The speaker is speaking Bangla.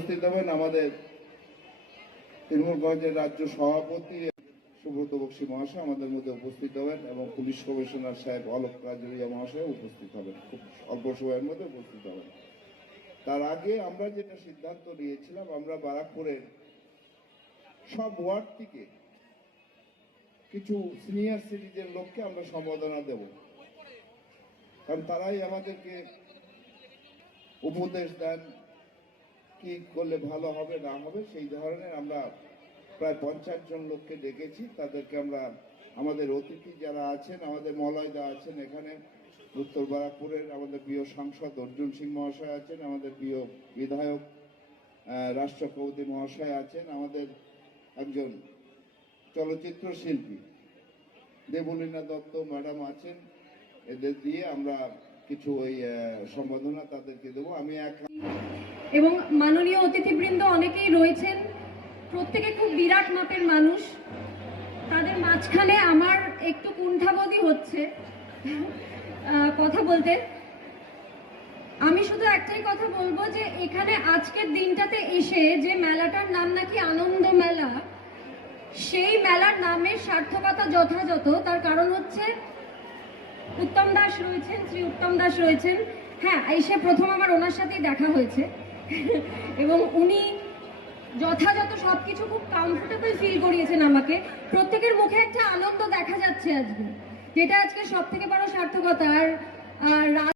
উপস্থিত হবেন আমাদের তৃণমূলগঞ্জের রাজ্য সভাপতি সুব্রত বক্সী মহাশয় আমাদের মধ্যে উপস্থিত হবেন এবং পুলিশ কমিশনার সাহেব অলোক রাজরিয়া মহাশয় উপস্থিত হবেন, খুব অল্প সময়ের মধ্যে উপস্থিত হবেন। তার আগে আমরা যেটা সিদ্ধান্ত নিয়েছিলাম, আমরা বারাকপুরের সব ওয়ার্ড থেকে কিছু সিনিয়র সিটিজেন লোককে আমরা সম্বোধনা দেব, কারণ তারাই আমাদেরকে উপদেশ দেন কি করলে ভালো হবে না হবে। সেই ধরনের আমরা প্রায় 50 জন লোককে ডেকেছি। তাদেরকে আমরা আমাদের অতিথি যারা আছেন, আমাদের মলয়দা আছেন এখানে, উত্তর বারাকপুরের আমাদের প্রিয় সাংসদ অর্জুন সিং মহাশয় আছেন, আমাদের প্রিয় বিধায়ক রাষ্ট্র কৌদি মহাশয় আছেন, আমাদের একজন চলচ্চিত্র শিল্পী দেবলীনা দত্ত ম্যাডাম আছেন। এদের দিয়ে আমরা কিছু ওই সম্বোধনা তাদেরকে দেবো। আমি এবং মাননীয় অতিথিবৃন্দ অনেকেই রয়েছেন, প্রত্যেকে খুব বিরাট মাপের মানুষ। তাদের মাঝখানে আমার একটু কুণ্ঠাবোধই হচ্ছে কথা বলতে। আমি শুধু একটাই কথা বলবো যে এখানে আজকের দিনটাতে এসে যে মেলাটার নাম নাকি আনন্দ মেলা, সেই মেলার নামের সার্থকতা যথাযথ। তার কারণ হচ্ছে উত্তম দাস রয়েছেন, শ্রী উত্তম দাস রয়েছেন। হ্যাঁ, এসে প্রথম আমার ওনার সাথেই দেখা হয়েছে এবং উনি যথাযথ সবকিছু খুব কমফোর্টেবল ফিল করিয়েছেন আমাকে। প্রত্যেকের মুখে একটা আনন্দ দেখা যাচ্ছে আজকে, যেটা আজকে সব থেকে বড় সার্থকতা। আর